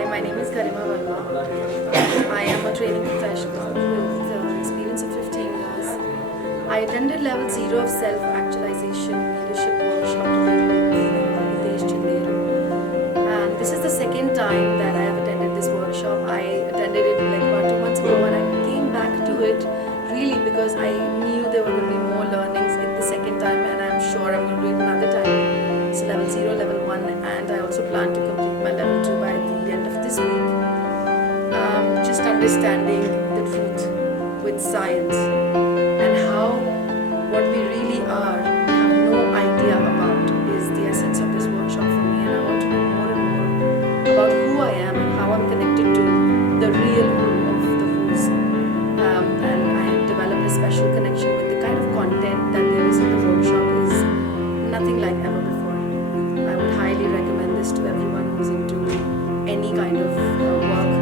Hi, my name is Garima Verma. I am a training professional with experience of 15 years. I attended level 0 of Self-Actualization Leadership workshop today with and this is the second time that I have attended this workshop. I attended it like about 2 months ago and I came back to it really because I knew there were going to be more learnings in the second time, and I'm sure I'm going to do it another time. So level 0, level 1, and I also plan to complete my level 2 by the end of this week. Just understanding the truth with science and how what we really are have no idea about is the essence of this workshop for me, and I want to know more and more about who I am and how I'm connected to the real who of the who's. And I have developed a special connection with the kind of content that there is in the workshop is nothing like ever before. I would highly recommend this to everyone who's into any kind of work